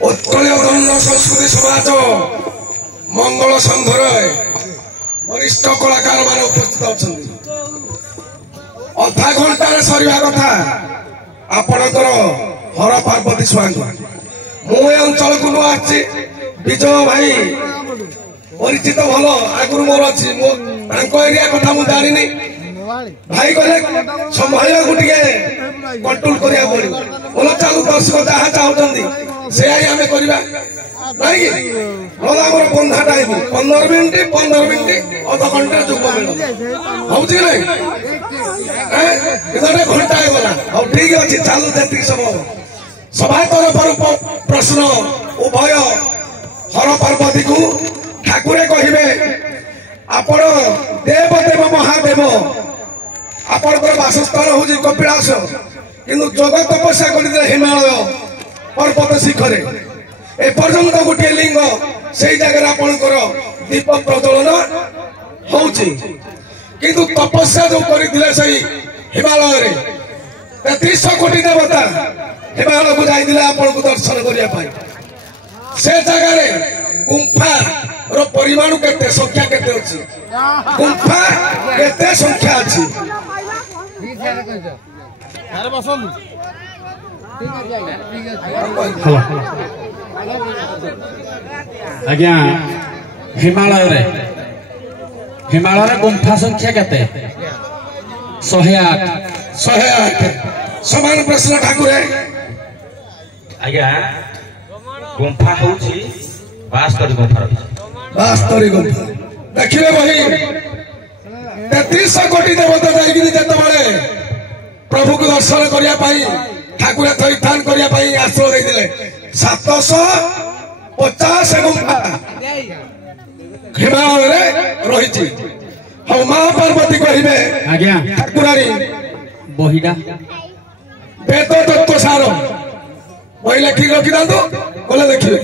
उत्कल गण संस्कृति समाज मंगल संघर वरिष्ठ कलाकार मान उपस्थित अच्छा अधा घंटे सरवा कथा आपणकर हर पार्वती स्वांग मु अंचल को नुआ विजय भाई परिचित भल आगुरी मोर अच्छी एरिया कथा मुझे जानी भाई कहले संभाल को कंट्रोल करा पड़ो बोलो चलू दर्शक जहाँ चाहते से आम करवा नहीं बंधा टाइम 15 मिनिट अध घंटा जुग मिल हूँ ना घंटा गला हाँ ठीक अच्छे चालू जी समय सभा तरफ प्रश्न उभय हर पार्वती को ठाकुरे कहे आपण देवदेव महादेव आपणकर बासस्थान हूँ कपिलास किंतु जग तपस्या कर हिमालय पर्वत शिखर एपर्यंत गोटे लिंग से जगह आपणकर दीप प्रज्वलन किंतु तपस्या जो करते हिमालय 33 कोटी देवता हिमालय को जाइए आपन को दर्शन करने से जगह गुंफा रो परिमाण केते संख्या केते अछि गुंफा केते संख्या अछि आज्ञा हिमालय गुंफा संख्या केते 108 समान प्रश्न ठाकुर आज्ञा गुंफा होउछि 72 गुंफा देखिए वही 33 कोटी देवता जाइए जिते प्रभु को दर्शन करने ठाकुर थैथान करने आश्रय देते 750 गुंफा हिमालय रही हाँ महापार्वती कहे ठाकुराणी बहिडा वेद तत्व सार बही लिखिक रखी था बोले देखिए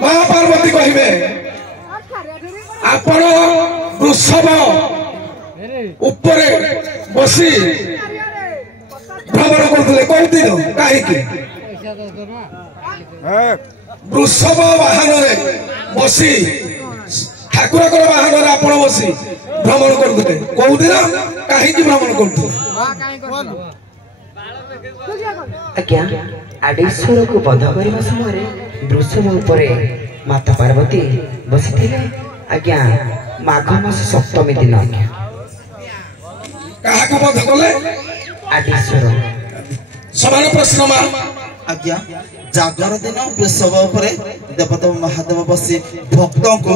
महापार्वती कहे आपण वृषभ उपरे बसी भ्रमण करते कौन दिन कहीं वृषभ वाहन बसी ठाकुर वाहन आपण बसी भ्रमण करते कौ दिन कहीं भ्रमण करते आज्ञा आडेश्वर को बध करने समय वृषभ उपरे माता पार्वती बसी आज्ञा माघ मास सप्तमी दिन आज्ञा क्या बध कले आडेश्वर समान प्रश्न मां आज्ञा जागर दिन वृषभ उपरे देवदेव महादेव बसी भक्तों को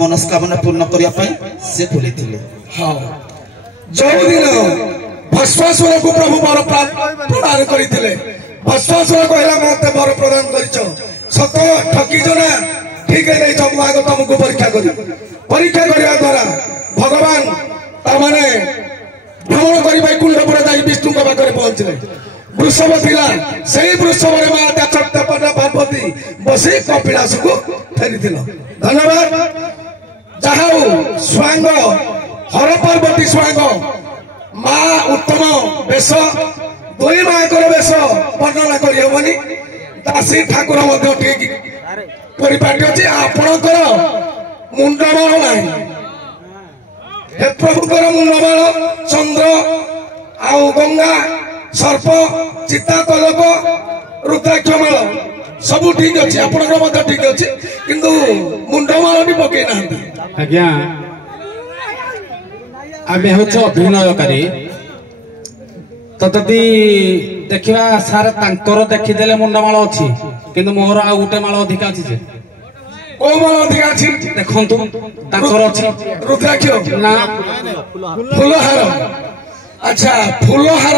मनस्कामना पूर्ण करने से बोली हाँ जो दिन भस्मासुर को प्रभु वर प्रदान करते भस्मासुर कहला मत वर प्रदान कर सत ठकिज ना ठीक है आग तुमको परीक्षा करने द्वारा भगवान ताने भ्रमण कर वैकुंठ पर जा विष्णु पाखे पहुंचले वृषभ थिला से वृषभ माता चट्टपट पार्वती बसी कपिलास को फेरी धन्यवाद जहा स्वांग हर पार्वती स्वांग माँ उत्तम बेश दुई माकर बेश वर्णना करहबनी दासी ठाकुर ठीक परिपाटी अच्छे आपणकर मुंडमाल ना हे प्रभुकर मुंडमाल चंद्र आउ गंगा सर्प चिता तलक रुद्राक्षमाल सब ठीक अच्छे आपणकर ठीक अच्छे किंतु मुंडमाल भी पकई ना आज्ञा आमे हूँ अभिनयकारी तो जदि देखा सार तांकर देखीदे मुंडमाल अच्छी किंतु मोर आ गोटे माल अधिका अच्छी को माल अधिका अच्छी देखंतु तांकर अच्छी रुद्राक्ष ना फूलहार अच्छा फूलहार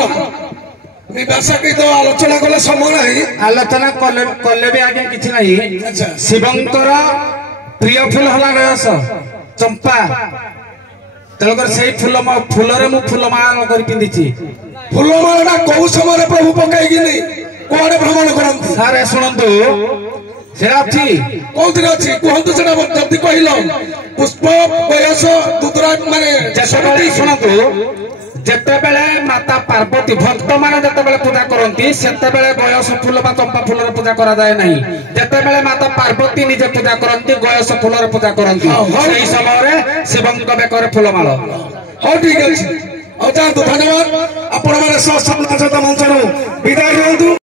विभाषा तो आलोचना कले समय नहीं आलोचना कले भी आगे किसी नहीं अच्छा शिवंकर प्रिय फूल हला रस चंपा तेणुकर से फूल मु फूलमाला कर पिंधि फूलमाला कौ समय प्रभु पकई कौड़े भ्रमण करते सारे शुणु से कौन अच्छी कहतु से जल्दी कहल पुष्प बयस दुदराज माने शुणु ଯେତେବେଳେ ମାତା ପାର୍ବତୀ ଭକ୍ତମାନେ ଯେତେବେଳେ ପୂଜା କରନ୍ତି ସେତେବେଳେ ଗୟସ ଫୁଲ ବା ଚମ୍ପା ଫୁଲର ପୂଜା କରାଯାଏ ନାହିଁ। ଯେତେବେଳେ ମାତା ପାର୍ବତୀ ନିଜେ ପୂଜା କରନ୍ତି ଗୟସ ଫୁଲର ପୂଜା କରନ୍ତି। ସେଇ ସମୟରେ ଶିବଙ୍କ ବେକରେ ଫୁଲମାଳ। ହଉ ଠିକ ଅଛି। ହଉ ଯାଆନ୍ତୁ, ଧନ୍ୟବାଦ। ଆପଣମାନେ ମଞ୍ଚରୁ ବିଦାୟ ଦିଅନ୍ତୁ।